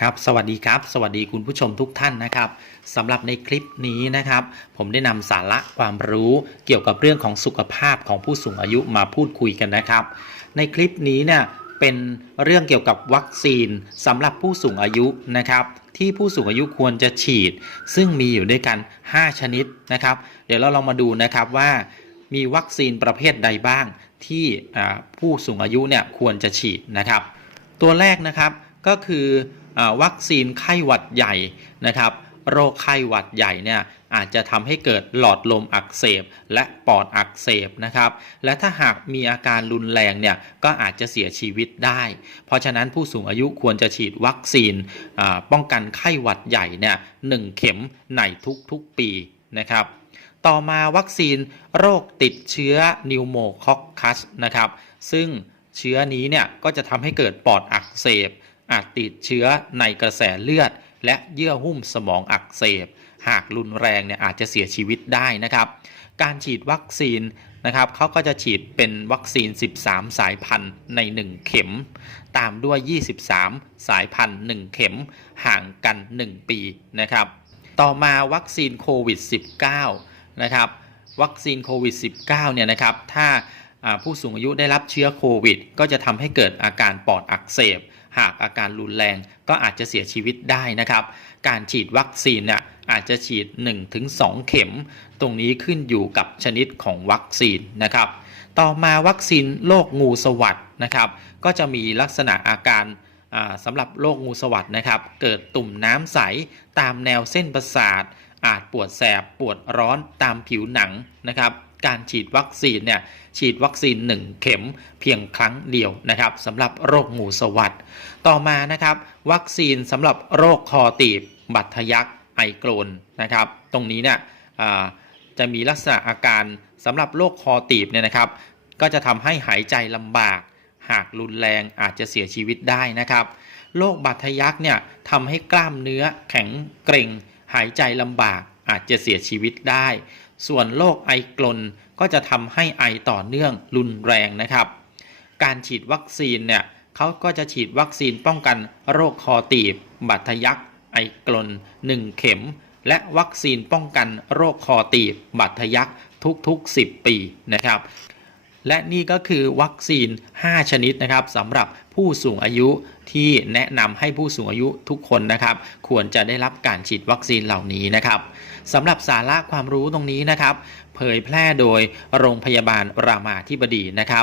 ครับสวัสดีครับสวัสดีคุณผู้ชมทุกท่านนะครับสำหรับในคลิปนี้นะครับ ผมได้นำสาระความรู้เกี่ยวกับเรื่องของสุขภาพของผู้สูงอายุมาพูดคุยกันนะครับ ในคลิปนี้เนี่ยเป็นเรื่องเกี่ยวกับวัคซีนสำหรับผู้สูงอายุนะครับ ที่ผู้สูงอายุควรจะฉีด ซึ่งมีอยู่ด้วยกัน 5 ชนิดนะครับ เดี๋ยวเราลองมาดูนะครับว่ามีวัคซีนประเภทใดบ้างที่ผู้สูงอายุเนี่ยควรจะฉีดนะครับ ตัวแรกนะครับก็คือ วัคซีนไข้หวัดใหญ่นะครับโรคไข้หวัดใหญ่เนี่ยอาจจะทำให้เกิดหลอดลมอักเสบ และปอดอักเสบนะครับและถ้าหากมีอาการรุนแรงเนี่ยก็อาจจะเสียชีวิตได้ เพราะฉะนั้นผู้สูงอายุควรจะฉีดวัคซีนป้องกันไข้หวัดใหญ่เนี่ยหนึ่งเข็มในทุกๆปีนะครับต่อมาวัคซีนโรคติดเชื้อนิวโมคอคคัสนะครับซึ่งเชื้อนี้เนี่ยก็จะทำให้เกิดปอดอักเสบ อาจติดเชื้อในกระแสเลือด และเยื่อหุ้มสมองอักเสบ หากรุนแรงเนี่ยอาจจะเสียชีวิตได้นะครับ การฉีดวัคซีนนะครับเขาก็จะฉีดเป็นวัคซีน 13 สายพันธุ์ใน 1 เข็ม ตามด้วย 23 สายพันธุ์ 1 เข็ม ห่างกัน 1 ปีนะครับ ต่อมาวัคซีนโควิด -19 นะครับ วัคซีนโควิด -19 เนี่ยนะครับ ถ้าอ่าผู้สูงอายุได้รับเชื้อโควิด ก็จะทำให้เกิดอาการปอดอักเสบ หากอาการรุนแรงก็อาจจะเสียชีวิตได้นะครับ การฉีดวัคซีนเนี่ยอาจจะฉีด 1-2 เข็ม ตรงนี้ขึ้นอยู่กับชนิดของวัคซีนนะครับ ต่อมาวัคซีนโรคงูสวัสดนะครับ ก็จะมีลักษณะอาการสำหรับโรคงูสวัสดนะครับ เกิดตุ่มน้ำใสตามแนวเส้นประสาท อาจปวดแสบปวดร้อนตามผิวหนังนะครับ การฉีดวัคซีนเนี่ยฉีดวัคซีน 1 เข็มเพียงครั้งเดียวนะครับสำหรับโรคงูสวัสดต่อมานะครับ วัคซีนสำหรับโรคคอตีบ บัตทะยักไอโกรนนะครับ ตรงนี้เนี่ยจะมีลักษณะอาการสำหรับโรคคอตีบเนี่ยนะครับ ก็จะทำให้หายใจลำบาก หากรุนแรงอาจจะเสียชีวิตได้นะครับโรคบาดทะยักเนี่ยทำให้กล้ามเนื้อแข็งเกร็ง หายใจลำบากอาจจะเสียชีวิตได้ ส่วนโรคไอกลนก็จะทำให้ไอต่อเนื่องรุนแรงนะครับ การฉีดวัคซีนเนี่ยเขาก็จะฉีดวัคซีนป้องกันโรคคอตีบ บาดทะยักไอกลน 1 เข็ม และวัคซีนป้องกันโรคคอตีบ บาดทะยักทุกๆ 10 ปีนะครับ และนี่ก็คือวัคซีน 5 ชนิดนะครับสำหรับผู้สูงอายุที่แนะนำให้ผู้สูงอายุทุกคนนะครับ ควรจะได้รับการฉีดวัคซีนเหล่านี้นะครับสำหรับสาระความรู้ตรงนี้นะครับ เผยแพร่โดยโรงพยาบาลรามาธิบดีนะครับ